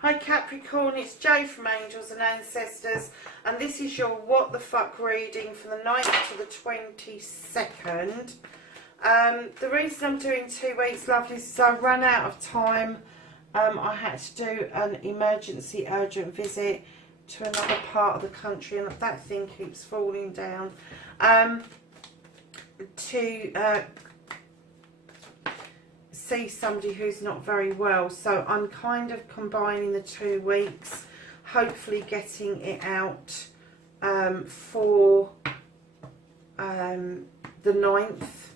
Hi Capricorn, it's Jay from Angels and Ancestors, and this is your What the Fuck reading from the 9th to the 22nd. The reason I'm doing 2 weeks, lovelies, is I ran out of time. I had to do an emergency urgent visit to another part of the country, and that thing keeps falling down, to see somebody who's not very well. So I'm kind of combining the 2 weeks, hopefully getting it out for the 9th.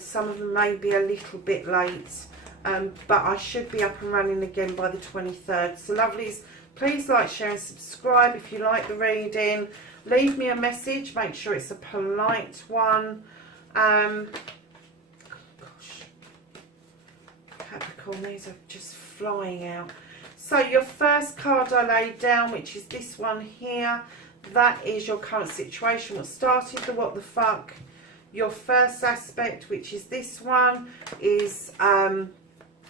Some of them may be a little bit late, but I should be up and running again by the 23rd. So lovelies, please like, share and subscribe if you like the reading. Leave me a message, make sure it's a polite one. Capricorn, these are just flying out. So your first card I laid down, which is this one here, that is your current situation, what started the what the fuck. Your first aspect, which is this one, is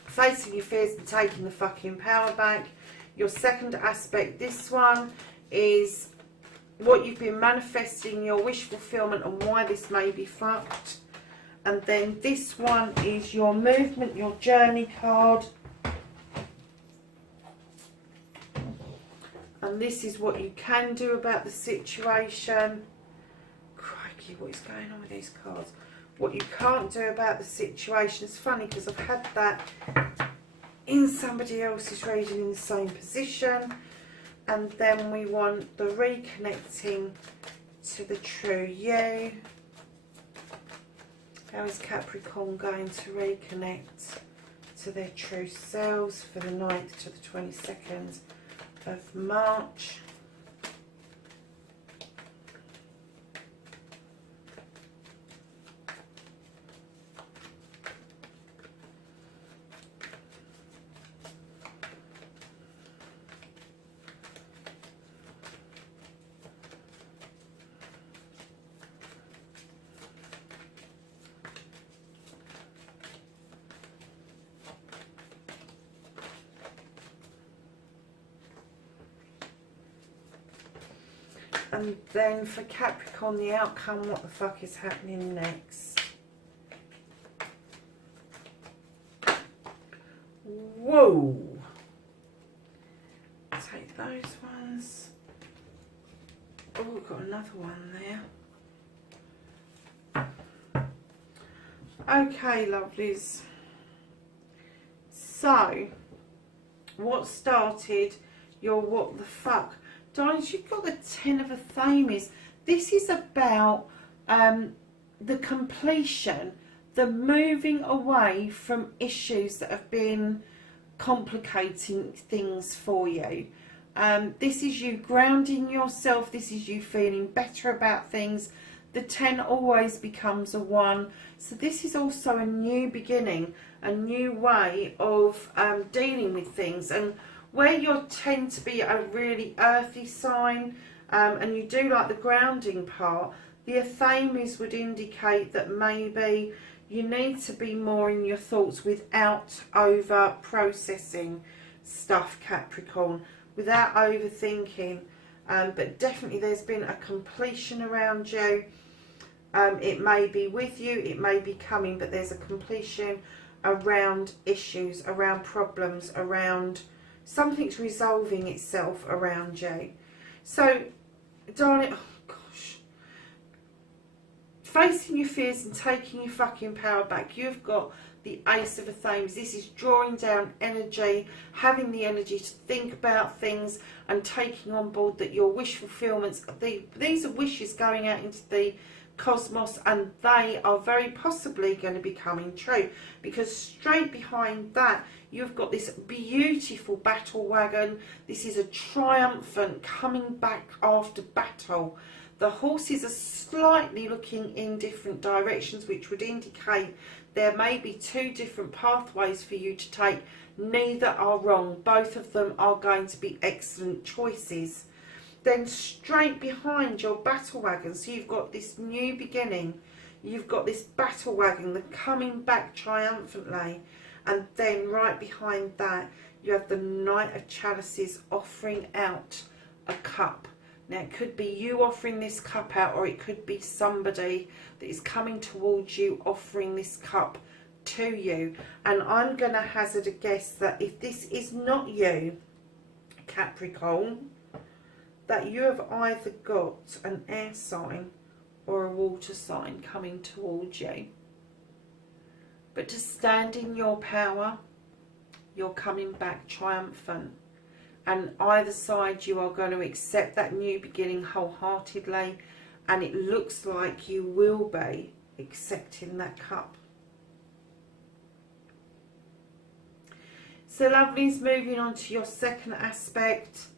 facing your fears and taking the fucking power back. Your second aspect, this one, is what you've been manifesting, your wish fulfillment, and why this may be fucked. And then this one is your movement, your journey card. And this is what you can do about the situation. Crikey, what is going on with these cards? What you can't do about the situation. It's funny because I've had that in somebody else's reading in the same position. And then we want the reconnecting to the true you. How is Capricorn going to reconnect to their true selves for the 9th to the 22nd of March? And then for Capricorn, the outcome, what the fuck is happening next? Whoa! Take those ones. Oh, we've got another one there. Okay, lovelies. So, what started your what the fuck? Darlings, you've got the 10 of Athames. This is about the completion, the moving away from issues that have been complicating things for you. This is you grounding yourself. This is you feeling better about things. The 10 always becomes a 1. So this is also a new beginning, a new way of dealing with things. And where you tend to be a really earthy sign, and you do like the grounding part, the Athames would indicate that maybe you need to be more in your thoughts without over processing stuff, Capricorn, without overthinking. But definitely there's been a completion around you. It may be with you, it may be coming, but there's a completion around issues, around problems, around something's resolving itself around you. So, darling, oh gosh, facing your fears and taking your fucking power back. You've got the Ace of Athames. This is drawing down energy, having the energy to think about things and taking on board that your wish fulfillments, these are wishes going out into the cosmos, and they are very possibly going to be coming true, because straight behind that you've got this beautiful battle wagon. This is a triumphant coming back after battle. The horses are slightly looking in different directions, which would indicate there may be 2 different pathways for you to take Neither are wrong. Both of them are going to be excellent choices. Then straight behind your battle wagon, so you've got this new beginning. You've got this battle wagon, the coming back triumphantly. And then right behind that, you have the Knight of Chalices offering out a cup. Now, it could be you offering this cup out, or it could be somebody that is coming towards you offering this cup to you. And I'm going to hazard a guess that if this is not you, Capricorn, that you have either got an air sign or a water sign coming towards you. But to stand in your power, you're coming back triumphant. And either side, you are going to accept that new beginning wholeheartedly. And it looks like you will be accepting that cup. So lovelies, moving on to your second aspect.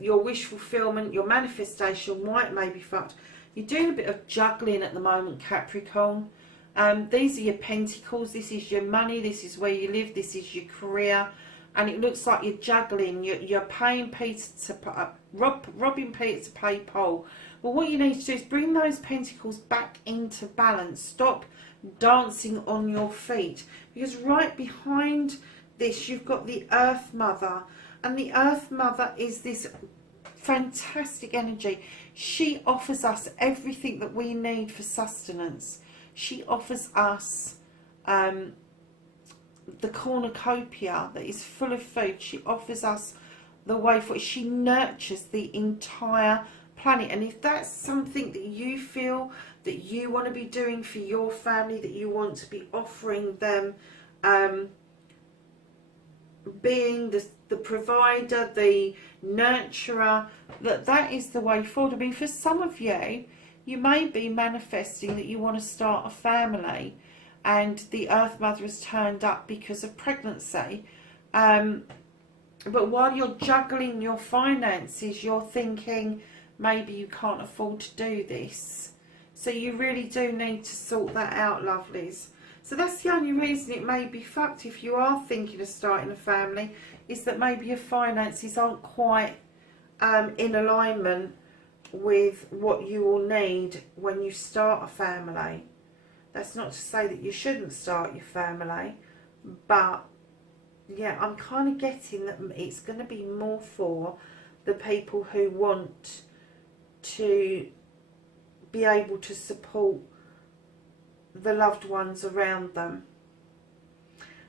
Your wish fulfillment, your manifestation may be fucked. You're doing a bit of juggling at the moment, Capricorn. These are your pentacles. This is your money. This is where you live. This is your career. And it looks like you're juggling. You're paying Peter to robbing Peter to pay Paul. Well, what you need to do is bring those pentacles back into balance. Stop dancing on your feet. Because right behind this, you've got the Earth Mother. And the Earth Mother is this fantastic energy. She offers us everything that we need for sustenance. She offers us the cornucopia that is full of food. She offers us the way for it. She nurtures the entire planet. And if that's something that you feel that you want to be doing for your family, that you want to be offering them, being the provider, the nurturer, that is the way forward. I mean, for some of you, you may be manifesting that you want to start a family, and the Earth Mother has turned up because of pregnancy. But while you're juggling your finances, you're thinking maybe you can't afford to do this. So you really do need to sort that out, lovelies. So that's the only reason it may be fucked if you are thinking of starting a family, is that maybe your finances aren't quite in alignment with what you will need when you start a family. That's not to say that you shouldn't start your family, but yeah, I'm kind of getting that it's going to be more for the people who want to be able to support the loved ones around them.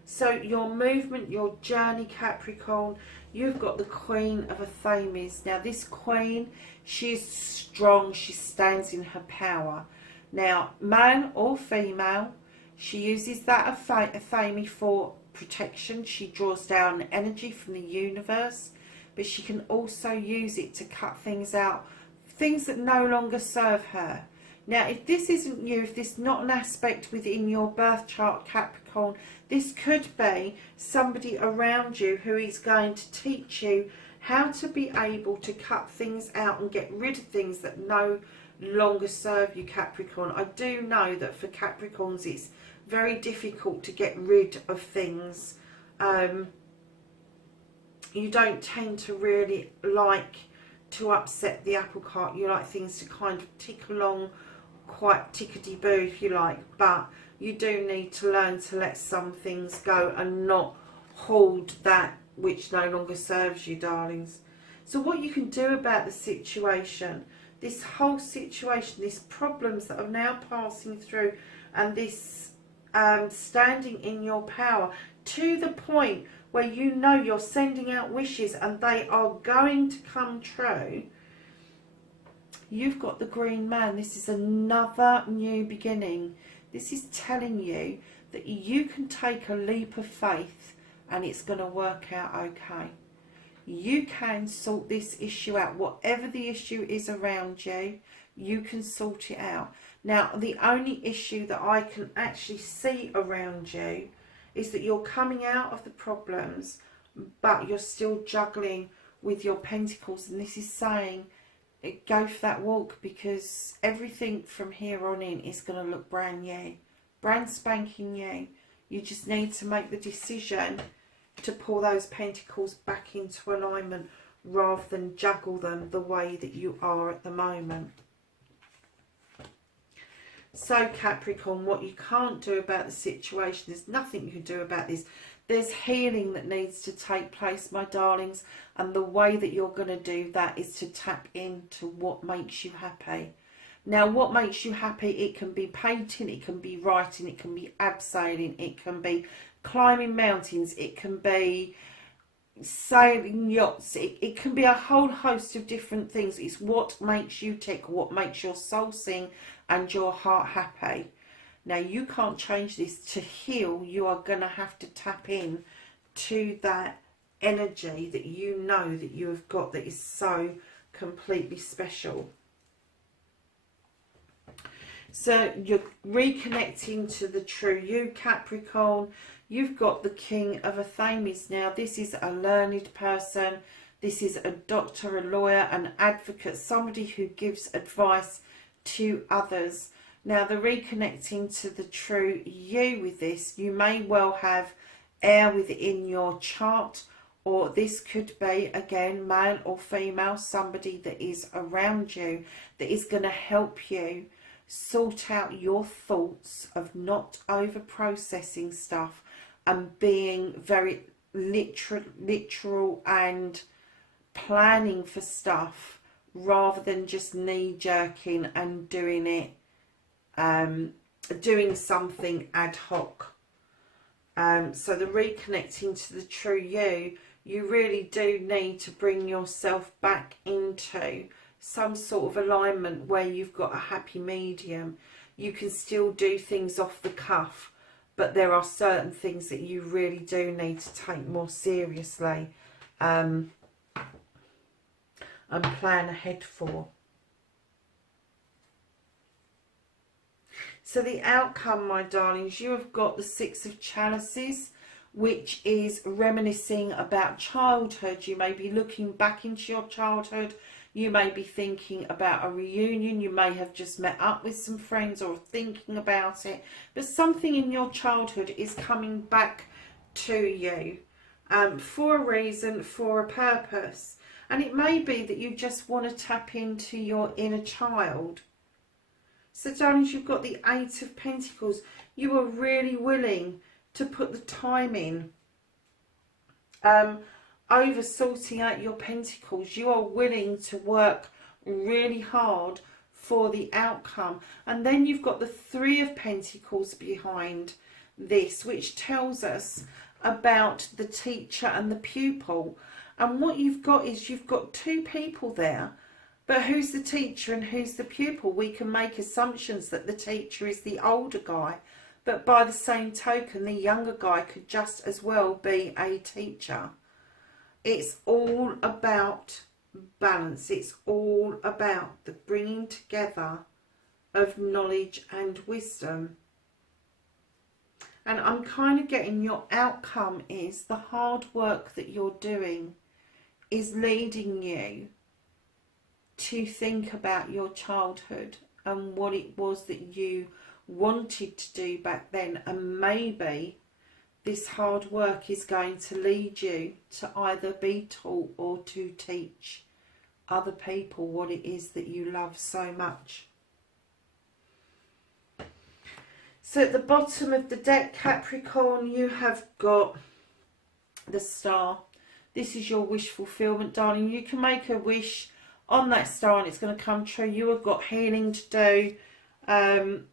So your movement, your journey, Capricorn, you've got the Queen of Athames. Now this Queen, she is strong, she stands in her power. Now, male or female, she uses that Athame for protection. She draws down energy from the universe, but she can also use it to cut things out, things that no longer serve her. Now, if this isn't you, if this is not an aspect within your birth chart, Capricorn, this could be somebody around you who is going to teach you how to be able to cut things out and get rid of things that no longer serve you, Capricorn. I do know that for Capricorns it's very difficult to get rid of things. You don't tend to really like to upset the apple cart. You like things to kind of tick along quite tickety-boo, if you like, but you do need to learn to let some things go and not hold that which no longer serves you, darlings. So what you can do about the situation, this whole situation, these problems that are now passing through, and this standing in your power to the point where you know you're sending out wishes and they are going to come true. You've got the Green Man. This is another new beginning. This is telling you that you can take a leap of faith and it's going to work out okay. You can sort this issue out. Whatever the issue is around you, you can sort it out. Now, the only issue that I can actually see around you is that you're coming out of the problems, but you're still juggling with your pentacles. And this is saying, go for that walk, because everything from here on in is going to look brand new. Brand spanking new. You just need to make the decision to pull those pentacles back into alignment rather than juggle them the way that you are at the moment. So Capricorn, what you can't do about the situation, there's nothing you can do about this. There's healing that needs to take place, my darlings, and the way that you're going to do that is to tap into what makes you happy. Now, what makes you happy, it can be painting, it can be writing, it can be abseiling, it can be climbing mountains, it can be sailing yachts, it can be a whole host of different things. It's what makes you tick, what makes your soul sing and your heart happy. Now, you can't change this. To heal, you are going to have to tap in to that energy that you know that you have got that is so completely special. So you're reconnecting to the true you, Capricorn. You've got the King of Athames now. This is a learned person. This is a doctor, a lawyer, an advocate, somebody who gives advice to others. Now, the reconnecting to the true you with this, you may well have air within your chart, or this could be, again, male or female, somebody that is around you that is going to help you sort out your thoughts of not over processing stuff and being very literal and planning for stuff rather than just knee-jerking and doing it, doing something ad hoc. So the reconnecting to the true you, you really do need to bring yourself back into some sort of alignment where you've got a happy medium. You can still do things off the cuff, but there are certain things that you really do need to take more seriously and plan ahead for. So the outcome, my darlings, you have got the Six of Chalices, which is reminiscing about childhood. You may be looking back into your childhood. You may be thinking about a reunion. You may have just met up with some friends or thinking about it. But something in your childhood is coming back to you for a reason, for a purpose. And it may be that you just want to tap into your inner child. So, darlings, you've got the Eight of Pentacles. You are really willing to put the time in over sorting out your pentacles. You are willing to work really hard for the outcome. And then you've got the Three of Pentacles behind this, which tells us about the teacher and the pupil. And what you've got is you've got two people there, but who's the teacher and who's the pupil? We can make assumptions that the teacher is the older guy, but by the same token, the younger guy could just as well be a teacher. It's all about balance. It's all about the bringing together of knowledge and wisdom. And I'm kind of getting your outcome is the hard work that you're doing is leading you to think about your childhood and what it was that you wanted to do back then, and maybe this hard work is going to lead you to either be taught or to teach other people what it is that you love so much. So at the bottom of the deck, Capricorn, you have got the Star. This is your wish fulfillment, darling. You can make a wish on that star and it's going to come true. You have got healing to do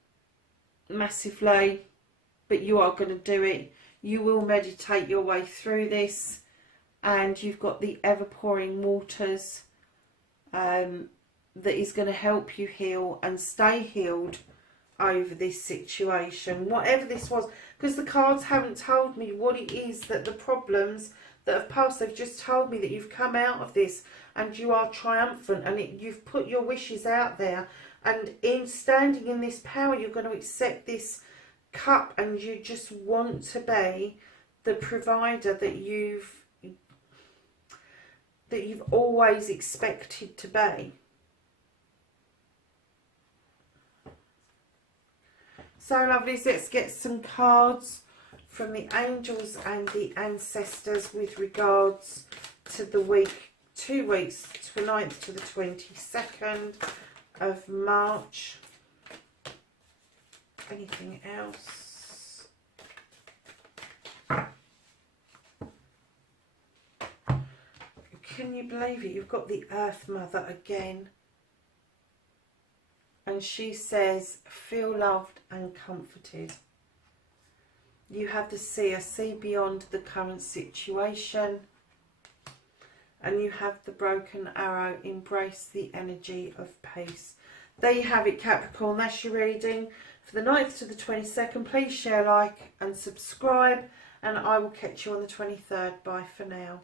massively, but you are going to do it. You will meditate your way through this, and you've got the ever pouring waters that is going to help you heal and stay healed over this situation, whatever this was, because the cards haven't told me what it is that the problems that have passed. They've just told me that you've come out of this and you are triumphant, and you've put your wishes out there, and in standing in this power you're going to accept this cup, and you just want to be the provider that you've always expected to be. So lovelies, let's get some cards from the angels and the ancestors with regards to the week, 2 weeks, 29th to the 22nd of March. Anything else? Can you believe it? You've got the Earth Mother again. And she says, feel loved and comforted. You have the seer, see beyond the current situation. And you have the broken arrow, embrace the energy of peace. There you have it, Capricorn. That's your reading for the 9th to the 22nd. Please share, like and subscribe. And I will catch you on the 23rd. Bye for now.